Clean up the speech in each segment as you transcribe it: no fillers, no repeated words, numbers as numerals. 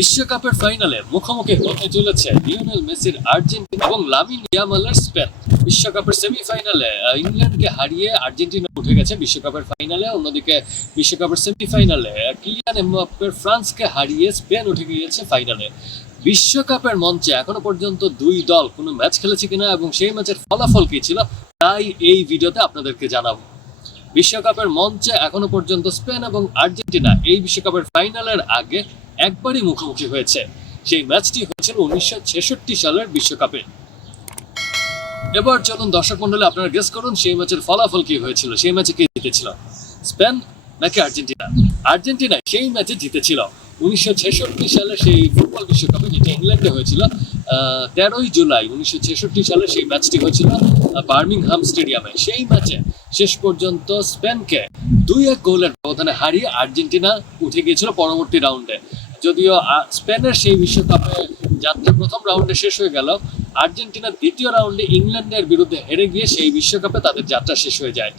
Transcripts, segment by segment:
বিশ্বকাপের ফাইনালে মুখোমুখি হতে চলেছে লিওনেল মেসির আর্জেন্টিনা এবং লামিন ইয়ামালের স্পেন। বিশ্বকাপের সেমিফাইনালে ইংল্যান্ডকে হারিয়ে আর্জেন্টিনা উঠে গেছে বিশ্বকাপের ফাইনালে। অন্যদিকে বিশ্বকাপের সেমিফাইনালে কিলিয়ান এমবাপ্পের ফ্রান্সকে হারিয়ে স্পেন উঠে গিয়েছে ফাইনালে। বিশ্বকাপের মঞ্চে এখনো পর্যন্ত দুই দল কোনো ম্যাচ খেলেছে কিনা এবং সেই ম্যাচের ফলাফল কি ছিল তাই এই ভিডিওতে আপনাদেরকে জানাবো। বিশ্বকাপের মঞ্চে এখনো পর্যন্ত স্পেন এবং আর্জেন্টিনা এই বিশ্বকাপের ফাইনালের আগে একবারই মুখোমুখি হয়েছে। সেই ম্যাচটি হয়েছিল 1966 সালের বিশ্বকাপে। এবার চলুন দর্শক মন্ডলী আপনারা গেস করুন সেই ম্যাচের ফলাফল কি হয়েছিল, সেই ম্যাচে কে জিতেছিল, স্পেন নাকি আর্জেন্টিনা? আর্জেন্টিনা সেই ম্যাচে জিতেছিল 1966 সালে সেই ফুটবল বিশ্বকাপে, যেটা ইংল্যান্ডে হয়েছিল। 13 জুলাই 1966 সালে সেই ম্যাচটি হয়েছিল বার্মিংহাম স্টেডিয়ামে। সেই ম্যাচে শেষ পর্যন্ত স্পেনকে 2-1 গোলের ব্যবধানে হারিয়ে আর্জেন্টিনা উঠে গিয়েছিল পরবর্তী রাউন্ডে। যদিও স্পেনের সেই বিশ্বকাপে যাত্রা প্রথম রাউন্ডে শেষ হয়ে গেল, আর্জেন্টিনা দ্বিতীয় রাউন্ডে ইংল্যান্ডের বিরুদ্ধে হেরে গিয়ে সেই বিশ্বকাপে তাদের যাত্রা শেষ হয়ে যায়।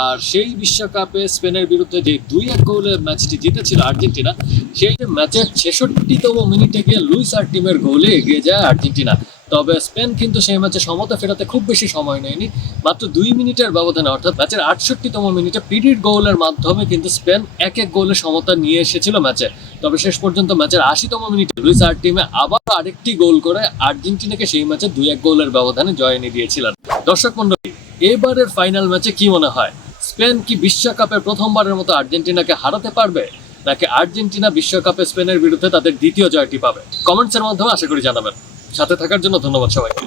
আর সেই বিশ্বকাপে স্পেনের বিরুদ্ধে যে 2-1 গোলের ম্যাচটি জিতেছিল আর্জেন্টিনা, সেই ম্যাচের 66তম মিনিটে গিয়ে লুইস আর্টিমের গোলে এগিয়ে যায় আর্জেন্টিনা। তবে স্পেন কিন্তু সেই ম্যাচে সমতা ফেরাতে খুব বেশি সময় নেয়নি, মাত্র 2 মিনিটের ব্যবধানে, অর্থাৎ ম্যাচের 68তম মিনিটে পিডির গোলের মাধ্যমে কিন্তু স্পেন 1-1 গোলের সমতা নিয়ে এসেছিল ম্যাচে। তবে শেষ পর্যন্ত ম্যাচের 80তম মিনিটে লুইস আর্টিমে আবার আরেকটি গোল করে আর্জেন্টিনাকে সেই ম্যাচে 2-1 গোলের ব্যবধানে জয় এনে দিয়েছিলেন। দর্শক মণ্ডলী, এবারের ফাইনাল ম্যাচে কি মনে হয়, স্পেন কি বিশ্বকাপে প্রথমবারের মতো আর্জেন্টিনাকে হারাতে পারবে, নাকি আর্জেন্টিনা বিশ্বকাপে স্পেনের বিরুদ্ধে তাদের দ্বিতীয় জয়টি পাবে? কমেন্টসের মাধ্যমে আশা করি জানাবেন। সাথে থাকার জন্য ধন্যবাদ সবাইকে।